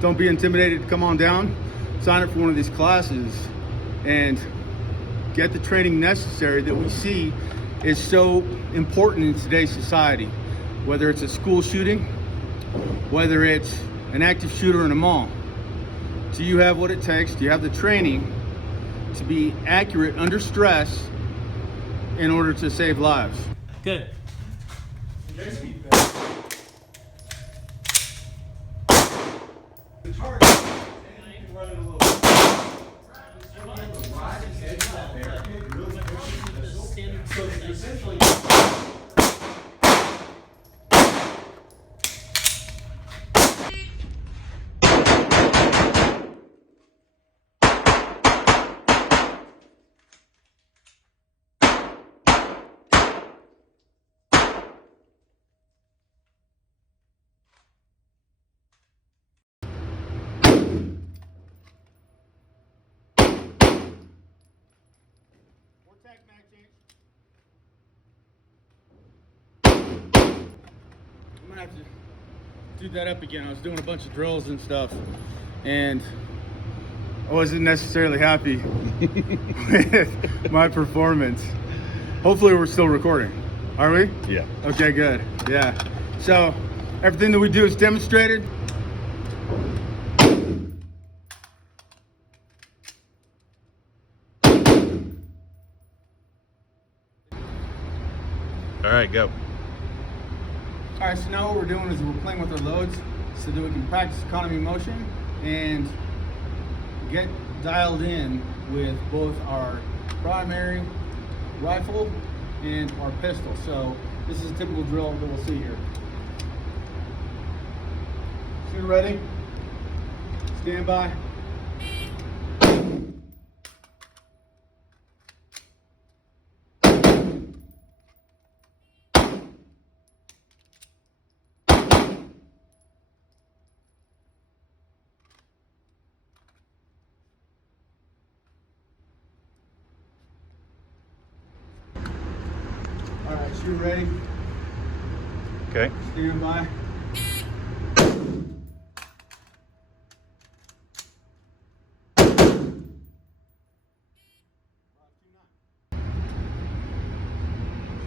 Don't be intimidated to come on down, sign up for one of these classes, and get the training necessary that we see is so important in today's society. Whether it's a school shooting, whether it's an active shooter in a mall. Do you have what it takes? Do you have the training to be accurate under stress in order to save lives? Good. The target, and you can run it a little bit. So essentially, Tac-Med change. I'm gonna have to do that up again. I was doing a bunch of drills and stuff, and I wasn't necessarily happy with my performance. Hopefully we're still recording. Are we? Yeah. Okay, good. Yeah. So everything that we do is demonstrated. All right, go. All right, so now what we're doing is we're playing with our loads so that we can practice economy of motion and get dialed in with both our primary rifle and our pistol. So this is a typical drill that we'll see here. Shooter ready? Stand by. All right, shooter ready? Okay. Stand by.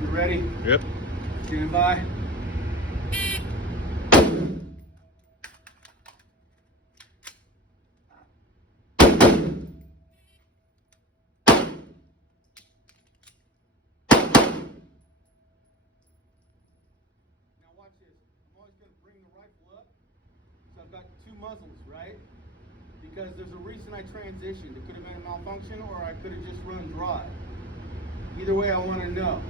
You ready? Yep. Stand by. Now watch this. I'm always going to bring the rifle up. So I've got two muzzles, right? Because there's a reason I transitioned. It could have been a malfunction, or I could have just run dry. Either way, I want to know.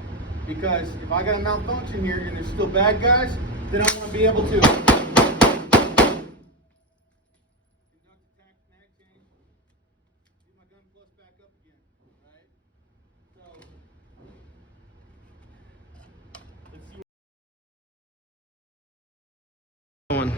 Because if I got a malfunction here and there's still bad guys, then I want to be able to conduct a Tac-Med change, get my gun plus back up again, right? So let's see. One.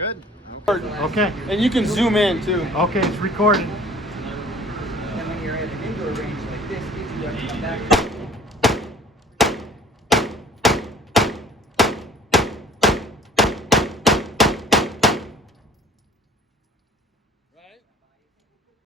Good. Okay. And you can zoom in too. Okay, it's recording. And when you're at an indoor range like this, if you have to come back